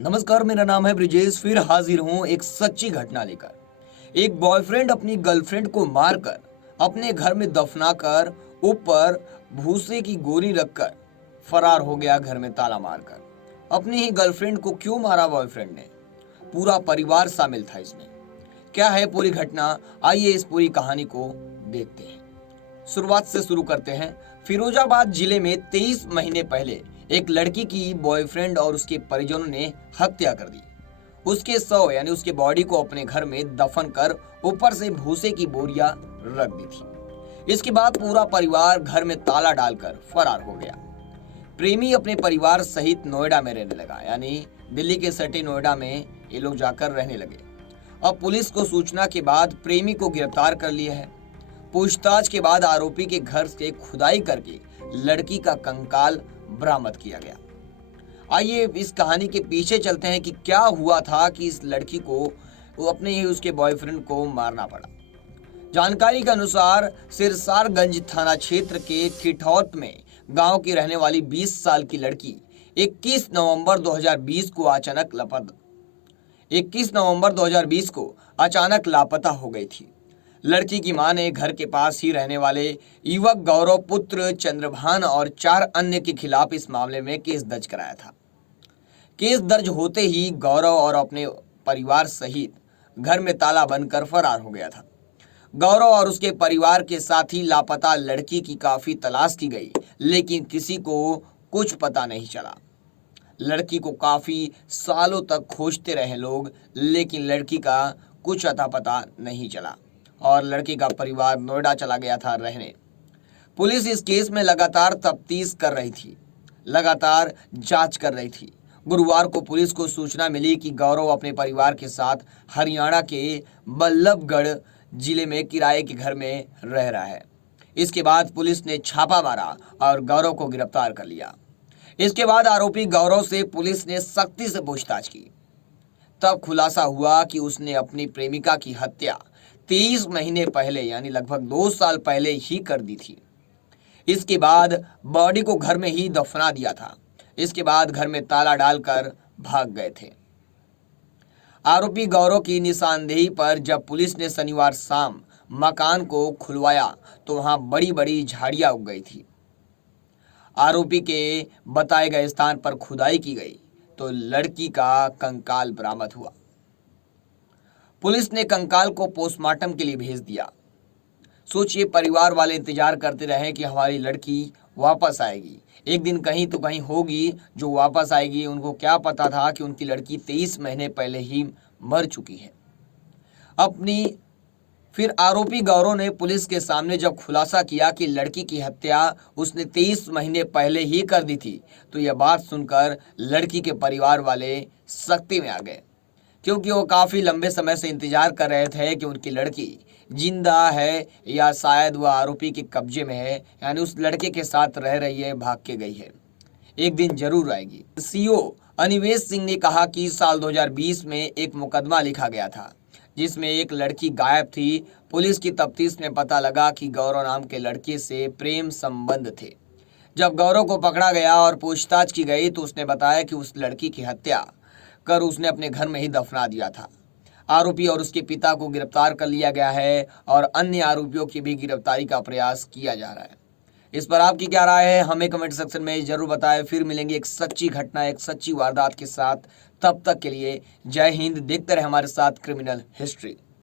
नमस्कार, मेरा नाम है ब्रिजेश। फिर हाजिर हूँ एक सच्ची घटना लेकर। एक बॉयफ्रेंड अपनी गर्लफ्रेंड को मारकर अपने घर में दफनाकर ऊपर भूसे की गोली रखकर फरार हो गया, घर में ताला मारकर। अपनी ही गर्लफ्रेंड को क्यों मारा बॉयफ्रेंड ने? पूरा परिवार शामिल था इसमें। क्या है पूरी घटना, आइए इस पूरी कहानी को देखते हैं। शुरुआत से शुरू करते हैं। फिरोजाबाद जिले में 23 महीने पहले एक लड़की की बॉयफ्रेंड और उसके परिजनों ने हत्या कर दी। उसके शव यानी उसके बॉडी को अपने घर में दफन कर ऊपर से भूसे की बोरियां रख दी थी। इसके बाद पूरा परिवार घर में ताला डालकर फरार हो गया। प्रेमी अपने परिवार सहित नोएडा में रहने लगा, यानी दिल्ली के सटे नोएडा में ये लोग जाकर रहने लगे। अब पुलिस को सूचना के बाद प्रेमी को गिरफ्तार कर लिया है। पूछताछ के बाद आरोपी के घर से खुदाई करके लड़की का कंकाल बरामद किया गया। आइए इस कहानी के पीछे चलते हैं कि क्या हुआ था कि इस लड़की को अपने ही उसके बॉयफ्रेंड को मारना पड़ा। जानकारी के अनुसार सिरसारगंज थाना क्षेत्र के किठौत में गांव की रहने वाली 20 साल की लड़की 21 नवंबर 2020 को अचानक लापता हो गई थी। लड़की की मां ने घर के पास ही रहने वाले युवक गौरव पुत्र चंद्रभान और 4 अन्य के खिलाफ इस मामले में केस दर्ज कराया था। केस दर्ज होते ही गौरव और अपने परिवार सहित घर में ताला बंद फरार हो गया था। गौरव और उसके परिवार के साथ ही लापता लड़की की काफी तलाश की गई, लेकिन किसी को कुछ पता नहीं चला। लड़की को काफी सालों तक खोजते रहे लोग, लेकिन लड़की का कुछ अता पता नहीं चला और लड़की का परिवार नोएडा चला गया था रहने। पुलिस इस केस में लगातार तफ्तीश कर रही थी, लगातार जांच कर रही थी। गुरुवार को पुलिस को सूचना मिली कि गौरव अपने परिवार के साथ हरियाणा के बल्लभगढ़ जिले में किराए के घर में रह रहा है। इसके बाद पुलिस ने छापा मारा और गौरव को गिरफ्तार कर लिया। इसके बाद आरोपी गौरव से पुलिस ने सख्ती से पूछताछ की। तब खुलासा हुआ कि उसने अपनी प्रेमिका की हत्या 23 महीने पहले यानी लगभग 2 साल पहले ही कर दी थी। इसके बाद बॉडी को घर में ही दफना दिया था। इसके बाद घर में ताला डालकर भाग गए थे। आरोपी गौरव की निशानदेही पर जब पुलिस ने शनिवार शाम मकान को खुलवाया तो वहां बड़ी बड़ी झाड़ियां उग गई थी। आरोपी के बताए गए स्थान पर खुदाई की गई तो लड़की का कंकाल बरामद हुआ। पुलिस ने कंकाल को पोस्टमार्टम के लिए भेज दिया। सोचिए, परिवार वाले इंतजार करते रहे कि हमारी लड़की वापस आएगी, एक दिन कहीं तो कहीं होगी जो वापस आएगी। उनको क्या पता था कि उनकी लड़की 23 महीने पहले ही मर चुकी है। फिर आरोपी गौरव ने पुलिस के सामने जब खुलासा किया कि लड़की की हत्या उसने 23 महीने पहले ही कर दी थी, तो यह बात सुनकर लड़की के परिवार वाले सख्ती में आ गए, क्योंकि वो काफी लंबे समय से इंतजार कर रहे थे कि उनकी लड़की जिंदा है या शायद वह आरोपी के कब्जे में है, यानी उस लड़के के साथ रह रही है, भाग के गई है, एक दिन जरूर आएगी। सीओ अनिवेश सिंह ने कहा कि साल 2020 में एक मुकदमा लिखा गया था जिसमें एक लड़की गायब थी। पुलिस की तफ्तीश में पता लगा कि गौरव नाम के लड़के से प्रेम संबंध थे। जब गौरव को पकड़ा गया और पूछताछ की गई तो उसने बताया कि उस लड़की की हत्या कर उसने अपने घर में ही दफना दिया था। आरोपी और उसके पिता को गिरफ्तार कर लिया गया है और अन्य आरोपियों की भी गिरफ्तारी का प्रयास किया जा रहा है। इस पर आपकी क्या राय है, हमें कमेंट सेक्शन में जरूर बताएं। फिर मिलेंगे एक सच्ची घटना, एक सच्ची वारदात के साथ। तब तक के लिए जय हिंद। देखते रहे हमारे साथ क्रिमिनल हिस्ट्री।